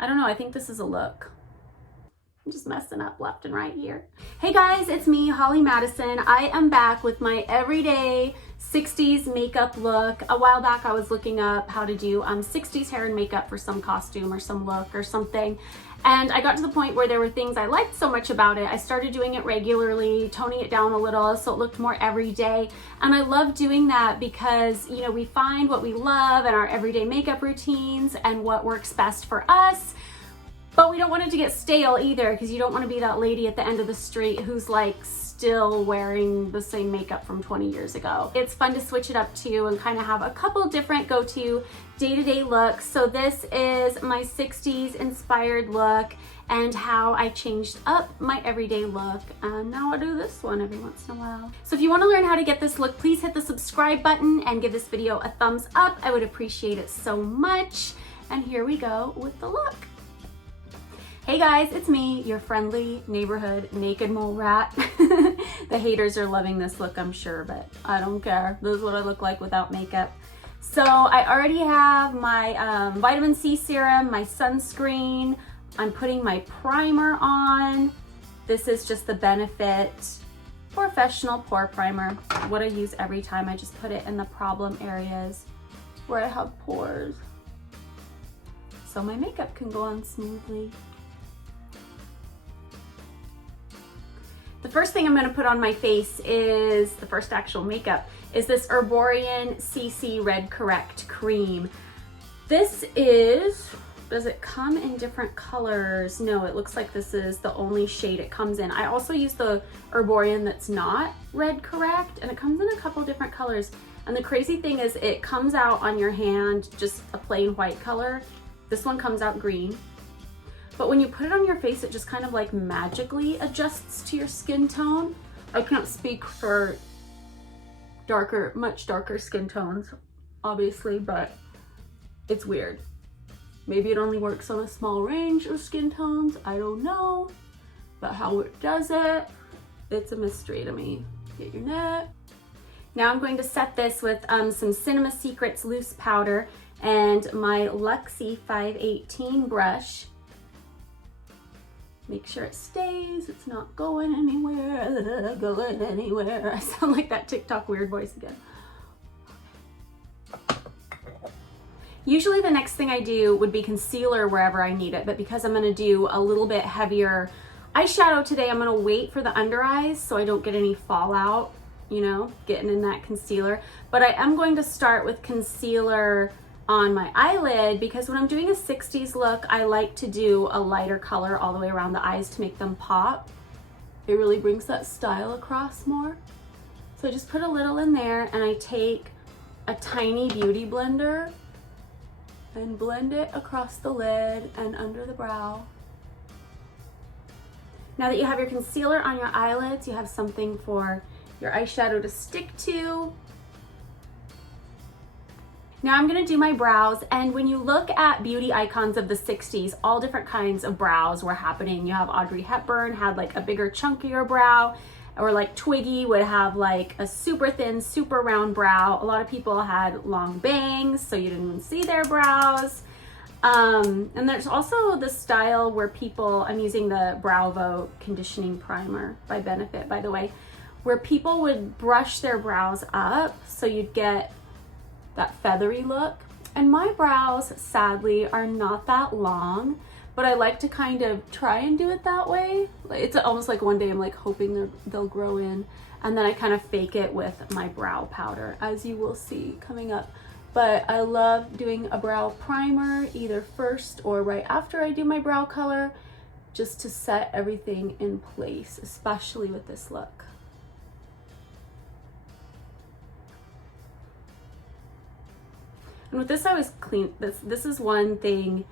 I don't know, I think this is a look. I'm just messing up left and right here. Hey guys, it's me, Holly Madison. I am back with my everyday 60s makeup look. A while back I was looking up how to do 60s hair and makeup for some costume or some look or something. And I got to the point where there were things I liked so much about it. I started doing it regularly, toning it down a little so it looked more everyday. And I love doing that because, you know, we find what we love in our everyday makeup routines and what works best for us. But we don't want it to get stale either, because you don't want to be that lady at the end of the street who's like still wearing the same makeup from 20 years ago. It's fun to switch it up too and kind of have a couple different go-to day-to-day looks. So this is my 60s inspired look and how I changed up my everyday look. And now I do this one every once in a while. So if you want to learn how to get this look, please hit the subscribe button and give this video a thumbs up. I would appreciate it so much. And here we go with the look. Hey guys, it's me, your friendly neighborhood naked mole rat. The haters are loving this look, I'm sure, but I don't care. This is what I look like without makeup. So I already have my vitamin C serum, my sunscreen. I'm putting my primer on. This is just the Benefit POREfessional Pore Primer. What I use every time. I just put it in the problem areas where I have pores, so my makeup can go on smoothly. The first thing I'm going to put on my face is, the first actual makeup, is this Erborian CC Red Correct Cream. This is, does it come in different colors? No, it looks like this is the only shade it comes in. I also use the Erborian that's not Red Correct, and it comes in a couple different colors. And the crazy thing is it comes out on your hand just a plain white color. This one comes out green. But when you put it on your face, it just kind of like magically adjusts to your skin tone. I can't speak for darker, much darker skin tones, obviously, but it's weird. Maybe it only works on a small range of skin tones, I don't know. But how it does it, it's a mystery to me. Get your net. Now I'm going to set this with some Cinema Secrets loose powder and my Luxie 518 brush. Make sure it stays, it's not going anywhere, going anywhere. I sound like that TikTok weird voice again. Usually the next thing I do would be concealer wherever I need it, but because I'm gonna do a little bit heavier eyeshadow today, I'm gonna wait for the under eyes so I don't get any fallout, you know, getting in that concealer. But I am going to start with concealer on my eyelid, because when I'm doing a 60s look, I like to do a lighter color all the way around the eyes to make them pop. It really brings that style across more. So I just put a little in there, and I take a tiny beauty blender and blend it across the lid and under the brow. Now that you have your concealer on your eyelids, you have something for your eyeshadow to stick to. Now I'm gonna do my brows, and when you look at beauty icons of the 60s, all different kinds of brows were happening. You have Audrey Hepburn had like a bigger, chunkier brow, or like Twiggy would have like a super thin, super round brow. A lot of people had long bangs, so you didn't even see their brows. And there's also the style where people, I'm using the Bravo Conditioning Primer by Benefit, by the way, where people would brush their brows up so you'd get that feathery look. And my brows, sadly, are not that long, but I like to kind of try and do it that way. It's almost like one day I'm like hoping they'll grow in, and then I kind of fake it with my brow powder, as you will see coming up. But I love doing a brow primer either first or right after I do my brow color, just to set everything in place, especially with this look. And with this, I always clean, this is one thing,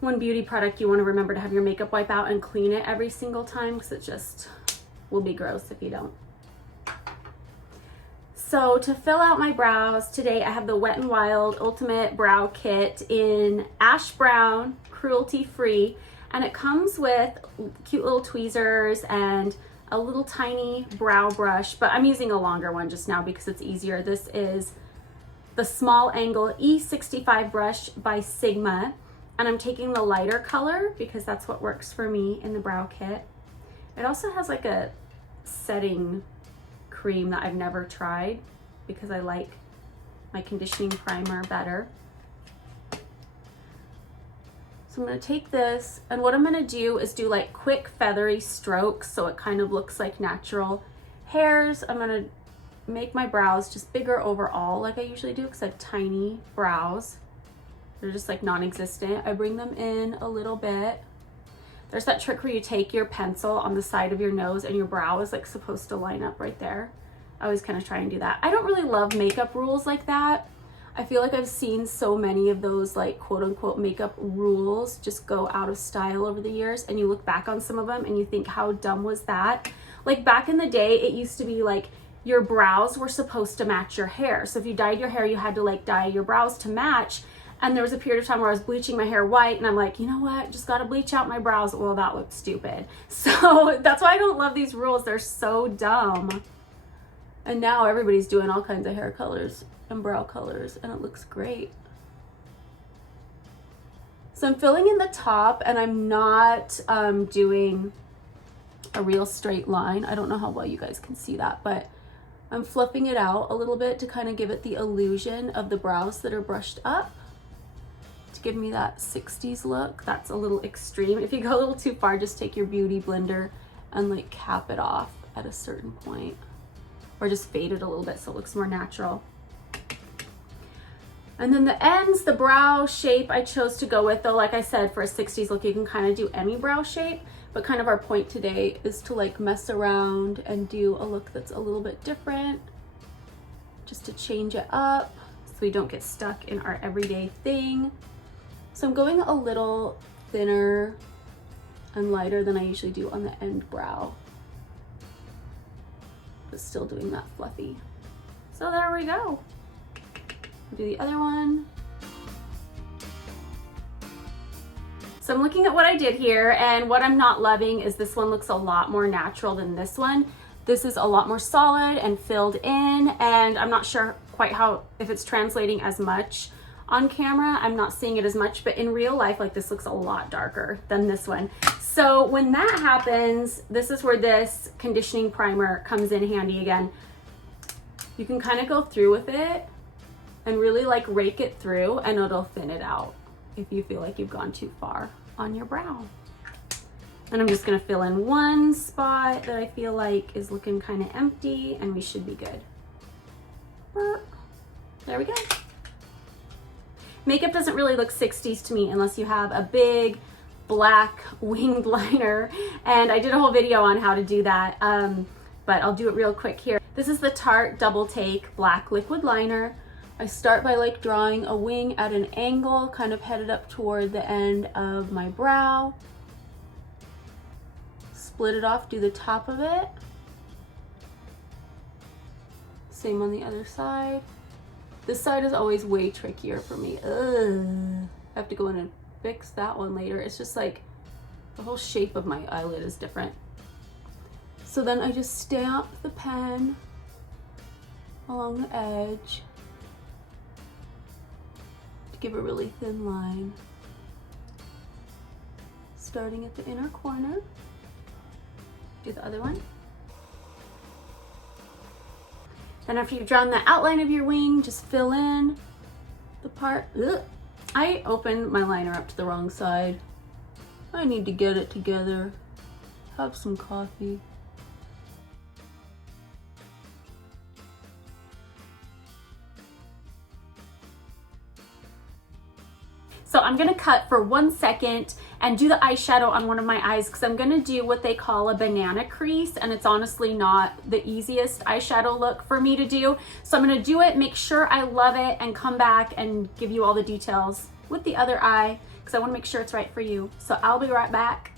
one beauty product you want to remember to have your makeup wipe out and clean it every single time, because it just will be gross if you don't. So to fill out my brows today, I have the Wet n Wild Ultimate Brow Kit in Ash Brown, cruelty free, and it comes with cute little tweezers and a little tiny brow brush, but I'm using a longer one just now because it's easier. This is the Small Angle E65 brush by Sigma, And I'm taking the lighter color because that's what works for me in the brow kit. It also has like a setting cream that I've never tried because I like my conditioning primer better. So I'm gonna take this, and what I'm gonna do is do like quick feathery strokes so it kind of looks like natural hairs. I'm gonna make my brows just bigger overall like I usually do because I have tiny brows. They're just like non-existent. I bring them in a little bit. There's that trick where you take your pencil on the side of your nose and your brow is like supposed to line up right there. I always kind of try and do that. I don't really love makeup rules like that. I feel like I've seen so many of those like quote unquote makeup rules just go out of style over the years, and you look back on some of them and you think, how dumb was that? Like back in the day, it used to be like your brows were supposed to match your hair. So if you dyed your hair, you had to like dye your brows to match. And there was a period of time where I was bleaching my hair white and I'm like, you know what, just gotta bleach out my brows. Well, that looks stupid. So that's why I don't love these rules. They're so dumb. And now everybody's doing all kinds of hair colors and brow colors and it looks great. So I'm filling in the top and I'm not doing a real straight line. I don't know how well you guys can see that, but I'm fluffing it out a little bit to kind of give it the illusion of the brows that are brushed up. To give me that 60s look. That's a little extreme. If you go a little too far, just take your beauty blender and like cap it off at a certain point, or just fade it a little bit so it looks more natural. And then the ends, the brow shape I chose to go with, though like I said, for a 60s look you can kind of do any brow shape, but kind of our point today is to like mess around and do a look that's a little bit different, just to change it up so we don't get stuck in our everyday thing. So I'm going a little thinner and lighter than I usually do on the end brow, but still doing that fluffy. So there we go. I'll do the other one. So I'm looking at what I did here, and what I'm not loving is this one looks a lot more natural than this one. This is a lot more solid and filled in, and I'm not sure quite how, if it's translating as much on camera. I'm not seeing it as much, but in real life, like this looks a lot darker than this one. So when that happens, this is where this conditioning primer comes in handy again. You can kind of go through with it and really like rake it through, and it'll thin it out if you feel like you've gone too far on your brow. And I'm just gonna fill in one spot that I feel like is looking kind of empty, and we should be good. There we go. Makeup doesn't really look 60s to me unless you have a big black winged liner, and I did a whole video on how to do that, but I'll do it real quick here. This is the Tarte Double Take Black Liquid Liner. I start by like drawing a wing at an angle, kind of headed up toward the end of my brow. Split it off, do the top of it. Same on the other side. This side is always way trickier for me. Ugh. I have to go in and fix that one later. It's just like the whole shape of my eyelid is different. So then I just stamp the pen along the edge to give a really thin line, starting at the inner corner. Do the other one. Then after you've drawn the outline of your wing, just fill in the part. Ugh. I opened my liner up to the wrong side. I need to get it together. Have some coffee. So I'm gonna cut for 1 second and do the eyeshadow on one of my eyes, because I'm gonna do what they call a banana crease, and it's honestly not the easiest eyeshadow look for me to do. So I'm gonna do it, make sure I love it, and come back and give you all the details with the other eye, because I wanna make sure it's right for you. So I'll be right back.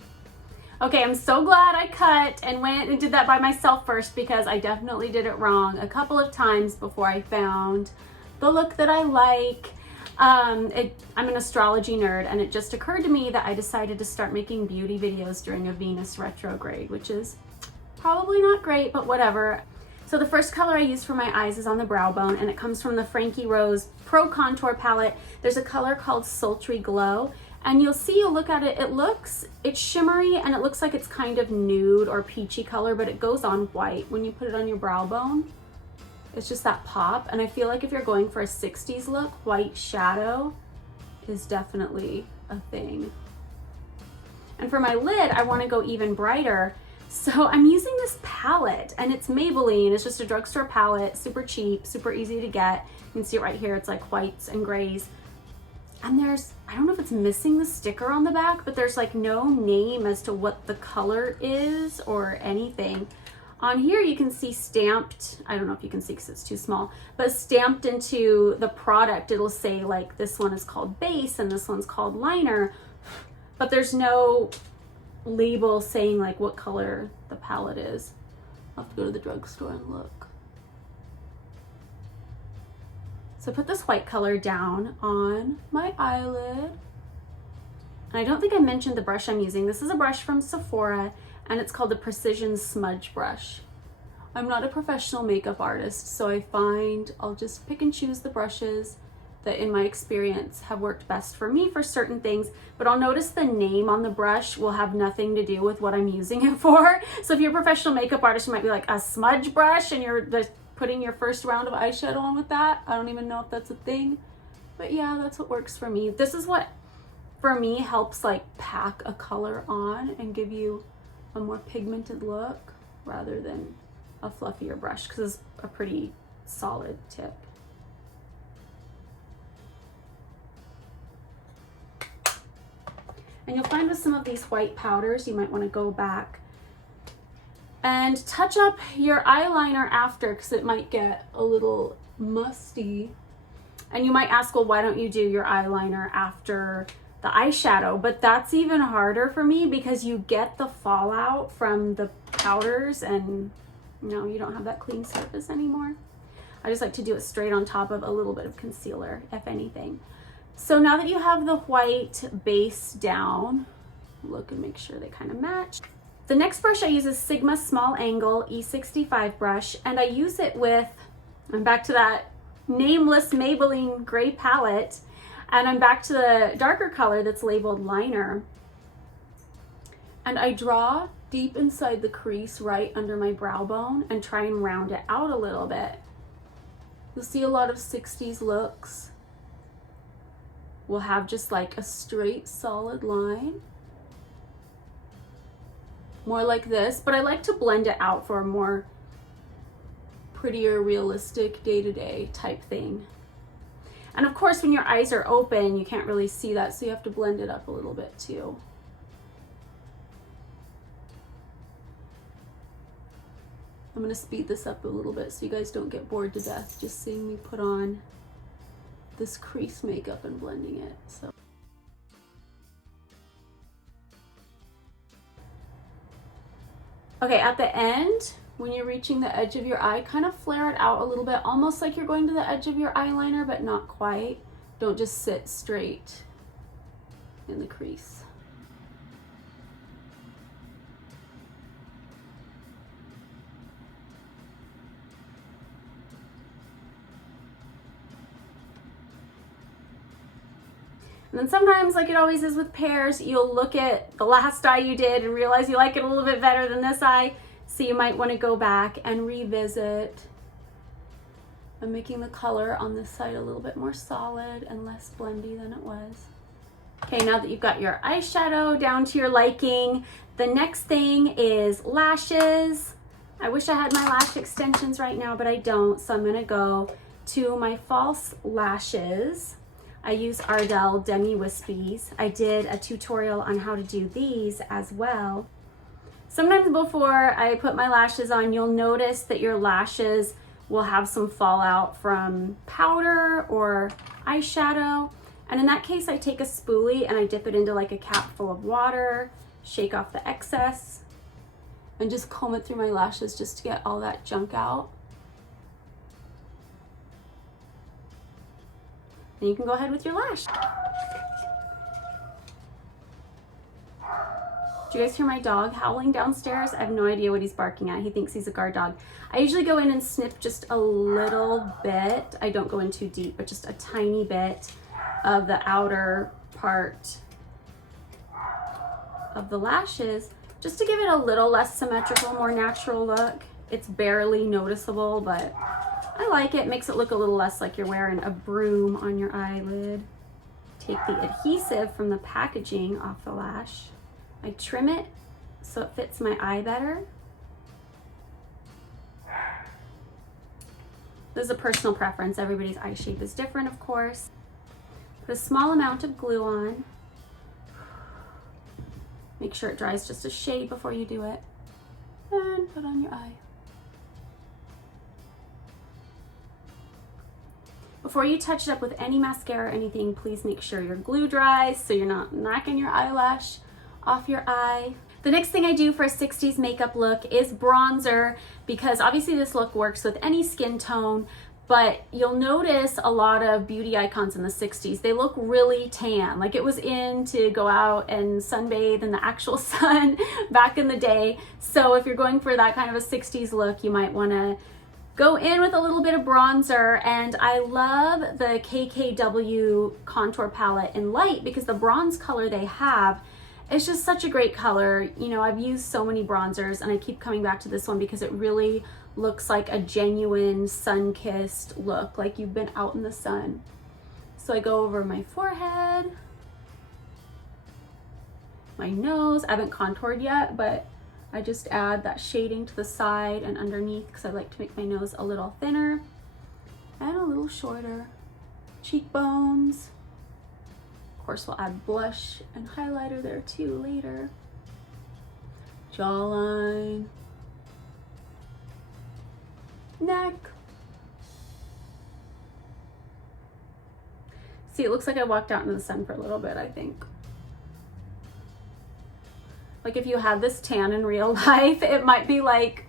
Okay, I'm so glad I cut and went and did that by myself first, because I definitely did it wrong a couple of times before I found the look that I like. I'm an astrology nerd, and it just occurred to me that I decided to start making beauty videos during a Venus retrograde, which is probably not great, but whatever. So the first color I use for my eyes is on the brow bone, and it comes from the Frankie Rose Pro Contour palette. There's a color called Sultry Glow, And you'll see, you'll look at it, it's shimmery and it looks like it's kind of nude or peachy color, but it goes on white when you put it on your brow bone. It's just that pop. And I feel like if you're going for a 60s look, white shadow is definitely a thing. And for my lid, I want to go even brighter. So I'm using this palette, and it's Maybelline. It's just a drugstore palette, super cheap, super easy to get. You can see it right here. It's like whites and grays. And there's, I don't know if it's missing the sticker on the back, but there's like no name as to what the color is or anything. On here you can see stamped, I don't know if you can see because it's too small, but stamped into the product, it'll say like this one is called base and this one's called liner, but there's no label saying like what color the palette is. I'll have to go to the drugstore and look. So I put this white color down on my eyelid. And I don't think I mentioned the brush I'm using. This is a brush from Sephora, and it's called the Precision Smudge Brush. I'm not a professional makeup artist, so I find I'll just pick and choose the brushes that in my experience have worked best for me for certain things, but I'll notice the name on the brush will have nothing to do with what I'm using it for. So if you're a professional makeup artist, you might be like, a smudge brush, and you're just putting your first round of eyeshadow on with that. I don't even know if that's a thing, but yeah, that's what works for me. This is what, for me, helps like pack a color on and give you a more pigmented look rather than a fluffier brush, because it's a pretty solid tip. And you'll find with some of these white powders, you might want to go back and touch up your eyeliner after, because it might get a little musty. And you might ask, well, why don't you do your eyeliner after the eyeshadow? But that's even harder for me because you get the fallout from the powders and no, you don't have that clean surface anymore. I just like to do it straight on top of a little bit of concealer, if anything. So now that you have the white base down, look and make sure they kind of match. The next brush I use is Sigma Small Angle E65 brush, and I use it with, I'm back to that nameless Maybelline gray palette, and I'm back to the darker color that's labeled liner. And I draw deep inside the crease right under my brow bone and try and round it out a little bit. You'll see a lot of 60s looks will have just like a straight solid line, more like this, but I like to blend it out for a more prettier, realistic day-to-day type thing. And of course, when your eyes are open, you can't really see that, so you have to blend it up a little bit too. I'm gonna speed this up a little bit so you guys don't get bored to death just seeing me put on this crease makeup and blending it. So. Okay, at the end, when you're reaching the edge of your eye, kind of flare it out a little bit, almost like you're going to the edge of your eyeliner, but not quite. Don't just sit straight in the crease. And then sometimes, like it always is with pairs, you'll look at the last eye you did and realize you like it a little bit better than this eye. So you might want to go back and revisit. I'm making the color on this side a little bit more solid and less blendy than it was. Okay, now that you've got your eyeshadow down to your liking, the next thing is lashes. I wish I had my lash extensions right now, but I don't. So I'm gonna go to my false lashes. I use Ardell Demi Wispies. I did a tutorial on how to do these as well. Sometimes before I put my lashes on, you'll notice that your lashes will have some fallout from powder or eyeshadow. And in that case, I take a spoolie and I dip it into like a cap full of water, shake off the excess, and just comb it through my lashes just to get all that junk out. And you can go ahead with your lash. Do you guys hear my dog howling downstairs? I have no idea what he's barking at. He thinks he's a guard dog. I usually go in and snip just a little bit. I don't go in too deep, but just a tiny bit of the outer part of the lashes just to give it a little less symmetrical, more natural look. It's barely noticeable, but I like it. It makes it look a little less like you're wearing a broom on your eyelid. Take the adhesive from the packaging off the lash. I trim it so it fits my eye better. This is a personal preference. Everybody's eye shape is different, of course. Put a small amount of glue on. Make sure it dries just a shade before you do it. And put on your eye. Before you touch it up with any mascara or anything, please make sure your glue dries so you're not knocking your eyelash off your eye. The next thing I do for a 60s makeup look is bronzer, because obviously this look works with any skin tone, but you'll notice a lot of beauty icons in the 60s, they look really tan. Like it was in to go out and sunbathe in the actual sun back in the day. So if you're going for that kind of a 60s look, you might want to go in with a little bit of bronzer. And I love the KKW contour palette in light because the bronze color they have, it's just such a great color. You know, I've used so many bronzers and I keep coming back to this one because it really looks like a genuine sun-kissed look, like you've been out in the sun. So I go over my forehead, my nose. I haven't contoured yet, but I just add that shading to the side and underneath because I like to make my nose a little thinner and a little shorter. Cheekbones. Of course, we'll add blush and highlighter there too later. Jawline. Neck. See, it looks like I walked out into the sun for a little bit, I think. Like if you had this tan in real life, it might be like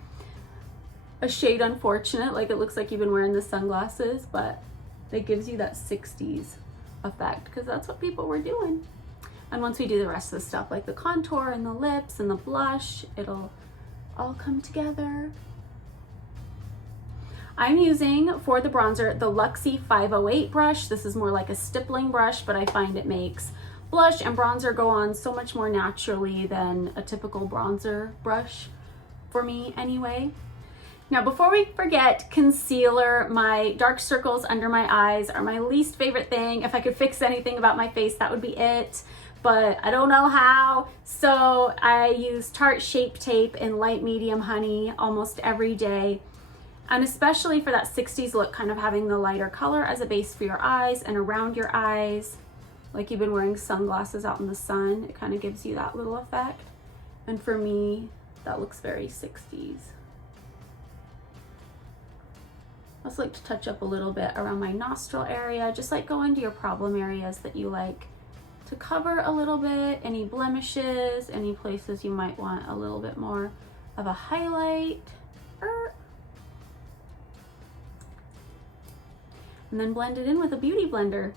a shade unfortunate, like it looks like you've been wearing the sunglasses, but it gives you that 60s effect because that's what people were doing. And once we do the rest of the stuff, like the contour and the lips and the blush, it'll all come together. I'm using, for the bronzer, the Luxie 508 brush. This is more like a stippling brush, but I find it makes blush and bronzer go on so much more naturally than a typical bronzer brush, for me anyway. Now, before we forget, concealer. My dark circles under my eyes are my least favorite thing. If I could fix anything about my face, that would be it, but I don't know how. So I use Tarte Shape tape in light medium honey almost every day. And especially for that 60s look, kind of having the lighter color as a base for your eyes and around your eyes, like you've been wearing sunglasses out in the sun, it kind of gives you that little effect. And for me, that looks very 60s. I also like to touch up a little bit around my nostril area, just like go into your problem areas that you like to cover a little bit, any blemishes, any places you might want a little bit more of a highlight. And then blend it in with a beauty blender.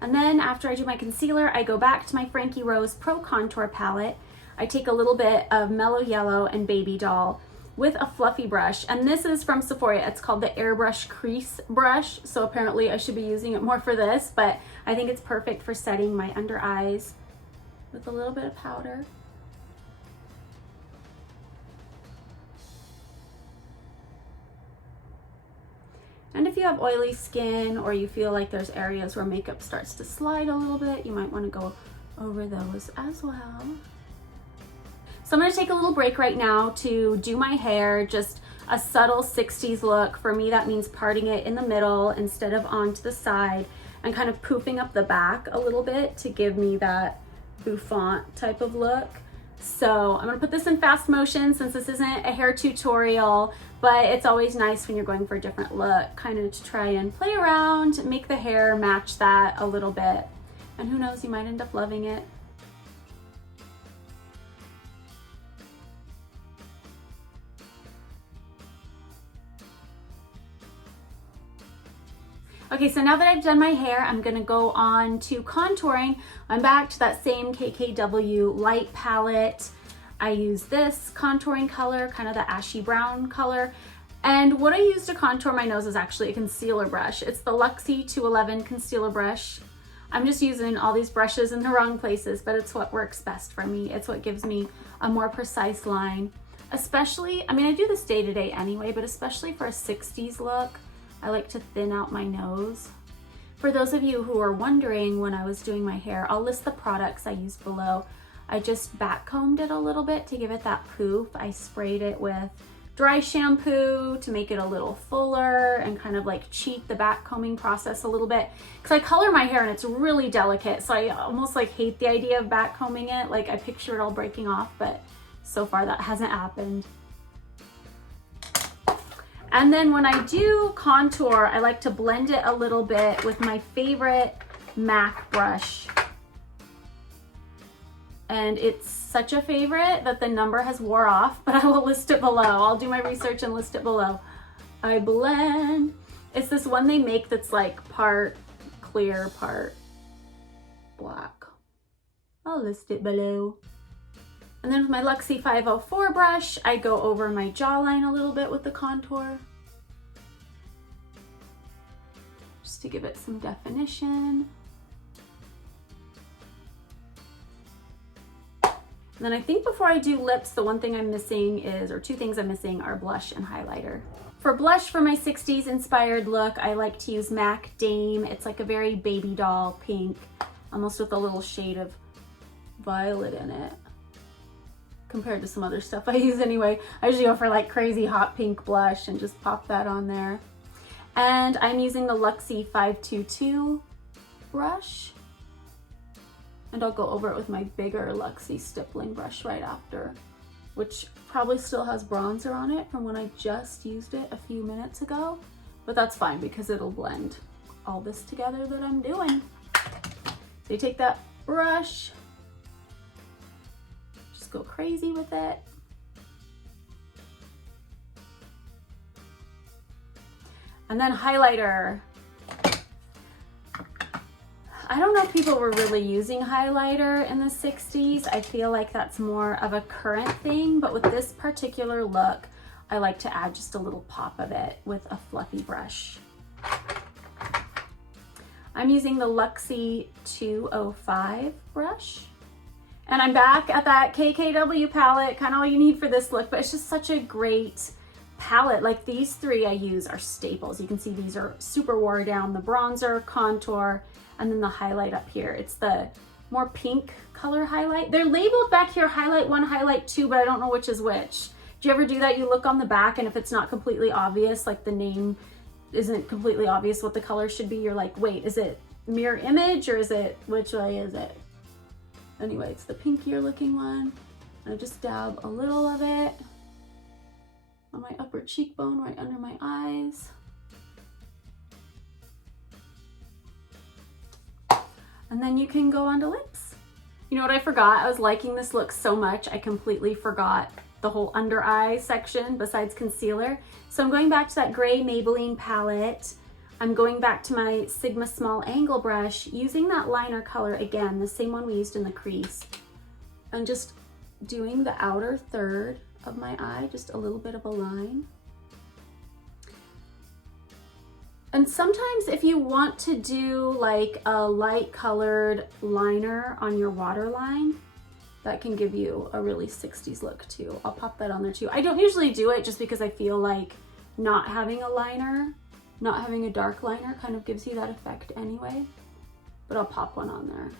And then after I do my concealer, I go back to my Frankie Rose Pro Contour palette. I take a little bit of Mellow Yellow and Baby Doll with a fluffy brush. And this is from Sephora. It's called the Airbrush Crease Brush. So apparently I should be using it more for this, but I think it's perfect for setting my under eyes with a little bit of powder. And if you have oily skin or you feel like there's areas where makeup starts to slide a little bit, you might want to go over those as well. So I'm going to take a little break right now to do my hair, just a subtle 60s look. For me, that means parting it in the middle instead of on to the side and kind of poofing up the back a little bit to give me that bouffant type of look. So I'm gonna put this in fast motion since this isn't a hair tutorial, but it's always nice when you're going for a different look, kind of to try and play around, make the hair match that a little bit. And who knows, you might end up loving it. Okay, so now that I've done my hair, I'm gonna go on to contouring. I'm back to that same KKW light palette. I use this contouring color, kind of the ashy brown color. And what I use to contour my nose is actually a concealer brush. It's the Luxie 211 concealer brush. I'm just using all these brushes in the wrong places, but it's what works best for me. It's what gives me a more precise line. Especially, I mean, I do this day to day anyway, but especially for a 60s look, I like to thin out my nose. For those of you who are wondering when I was doing my hair, I'll list the products I used below. I just back combed it a little bit to give it that poof. I sprayed it with dry shampoo to make it a little fuller and kind of like cheat the back combing process a little bit. Because I color my hair and it's really delicate, so I almost like hate the idea of back combing it. Like I picture it all breaking off, but so far that hasn't happened. And then when I do contour, I like to blend it a little bit with my favorite MAC brush. And it's such a favorite that the number has wore off, but I will list it below. I'll do my research and list it below. I blend. It's this one they make that's like part clear, part black. I'll list it below. And then with my Luxie 504 brush, I go over my jawline a little bit with the contour, just to give it some definition. And then I think before I do lips, the one thing I'm missing is, or two things I'm missing are blush and highlighter. For blush for my 60s inspired look, I like to use MAC Dame. It's like a very baby doll pink, almost with a little shade of violet in it, compared to some other stuff I use anyway. I usually go for like crazy hot pink blush and just pop that on there. And I'm using the Luxie 522 brush. And I'll go over it with my bigger Luxie stippling brush right after, which probably still has bronzer on it from when I just used it a few minutes ago, but that's fine because it'll blend all this together that I'm doing. So you take that brush, just go crazy with it. And then highlighter. I don't know if people were really using highlighter in the 60s. I feel like that's more of a current thing, but with this particular look, I like to add just a little pop of it with a fluffy brush. I'm using the Luxie 205 brush. And I'm back at that KKW palette, kind of all you need for this look, but it's just such a great palette. Like these three I use are staples. You can see these are super wore down. The bronzer, contour, and then the highlight up here. It's the more pink color highlight. They're labeled back here, highlight 1, highlight 2, but I don't know which is which. Do you ever do that? You look on the back and if it's not completely obvious, like the name isn't completely obvious what the color should be, you're like, wait, is it mirror image or is it, which way is it? Anyway, it's the pinkier looking one. I just dab a little of it on my upper cheekbone right under my eyes. And then you can go on to lips. You know what I forgot? I was liking this look so much, I completely forgot the whole under eye section besides concealer. So I'm going back to that gray Maybelline palette. I'm going back to my Sigma Small Angle brush, using that liner color again, the same one we used in the crease. And just doing the outer third of my eye, just a little bit of a line. And sometimes if you want to do like a light colored liner on your waterline, that can give you a really 60s look too. I'll pop that on there too. I don't usually do it just because I feel like not having a liner, not having a dark liner kind of gives you that effect anyway, but I'll pop one on there.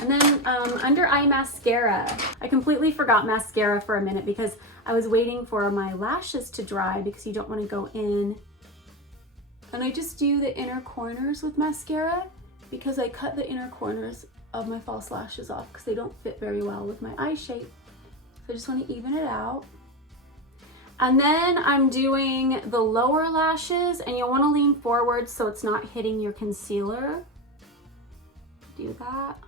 And then under eye mascara. I completely forgot mascara for a minute because I was waiting for my lashes to dry because you don't want to go in. And I just do the inner corners with mascara because I cut the inner corners of my false lashes off because they don't fit very well with my eye shape. So I just want to even it out. And then I'm doing the lower lashes, and you'll want to lean forward so it's not hitting your concealer. Do that.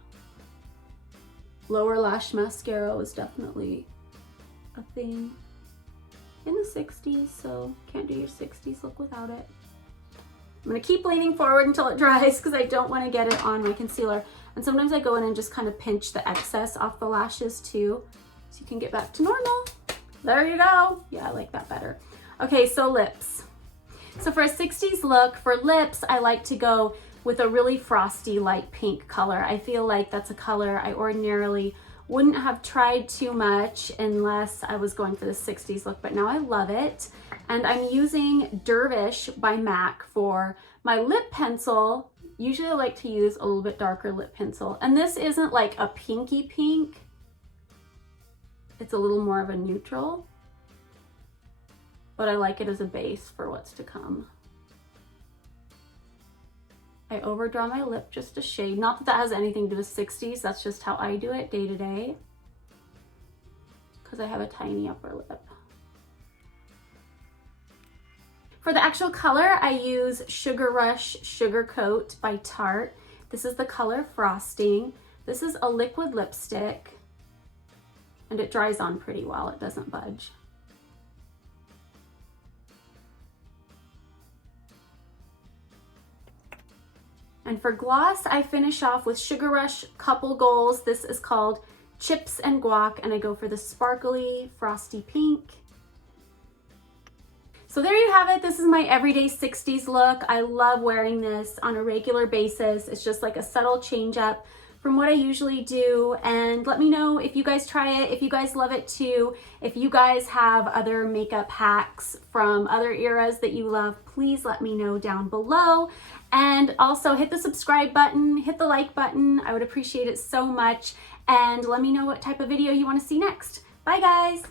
Lower lash mascara was definitely a thing in the 60s, so can't do your 60s look without it. I'm gonna keep leaning forward until it dries because I don't want to get it on my concealer. And sometimes I go in and just kind of pinch the excess off the lashes too, so you can get back to normal. There you go. Yeah, I like that better. Okay, so lips. So for a 60s look, for lips, I like to go with a really frosty light pink color. I feel like that's a color I ordinarily wouldn't have tried too much unless I was going for the 60s look, but now I love it. And I'm using Dervish by MAC for my lip pencil. Usually I like to use a little bit darker lip pencil. And this isn't like a pinky pink. It's a little more of a neutral, but I like it as a base for what's to come. I overdraw my lip just a shade. Not that that has anything to do with 60s, that's just how I do it day to day, because I have a tiny upper lip. For the actual color, I use Sugar Rush Sugar Coat by Tarte. This is the color Frosting. This is a liquid lipstick, and it dries on pretty well. It doesn't budge. And for gloss, I finish off with Sugar Rush Couple Goals. This is called Chips and Guac, and I go for the sparkly frosty pink. So there you have it. This is my everyday 60s look. I love wearing this on a regular basis. It's just like a subtle change up from what I usually do. And let me know if you guys try it, if you guys love it too. If you guys have other makeup hacks from other eras that you love, please let me know down below. And also hit the subscribe button, hit the like button. I would appreciate it so much. And let me know what type of video you want to see next. Bye guys.